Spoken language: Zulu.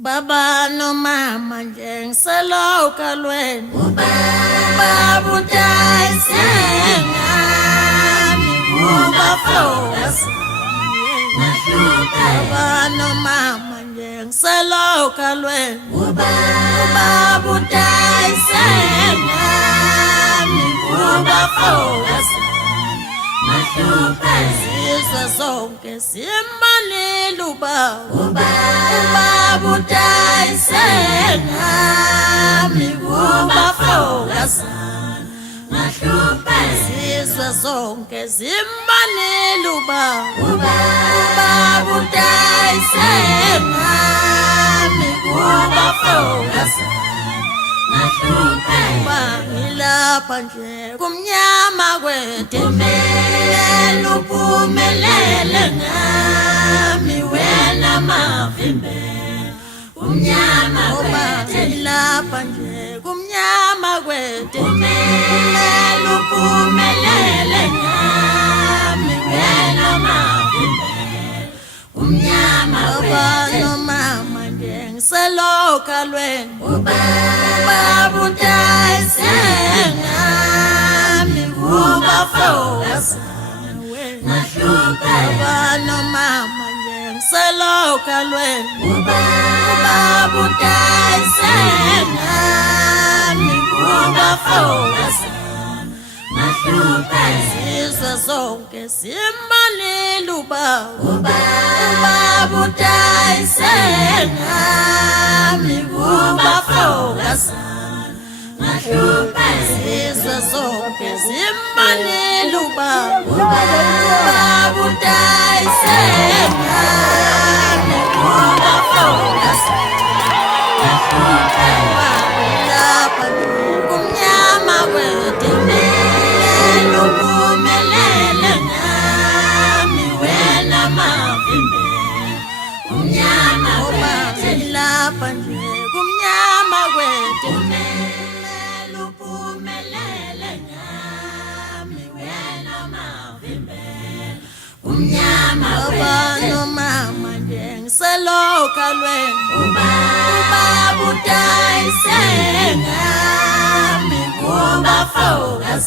Baba no mama jeng selo kalwen babu dai senga mi buba flowers Baba no mama jeng selo kalwen babu dai senga mi buba flowers Sisa zonke simane luba Babu dai senga mi buba flowers Sisa zonke simane luba Babu dai senga mi buba flowers Bangila panje kumnyama kwete Lupumelele ngami wena mavimbe Kumnyama kwete Bangila panje kumnyama kwete Lupumelele ngami wena mavimbe Kumnyama kwete Mama jeng selo kalwen Babu dai senga mi buba flowers Baba no mama jeng selo kalwen Babu dai senga mi buba flowers Sisa zonke simane luba Babu dai senga mi buba flowers Sisa zonke simane luba Babu dai senga mi buba flowers Lapha kumnyama kwete Lupumelele ngami wena mavimbe Kumnyama kwete Lapha nje kumnyama kwete Lupumelele ngami wena mavimbe Kumnyama kwete no mama jeng selo kalwen Babu dai senga mi buba flowers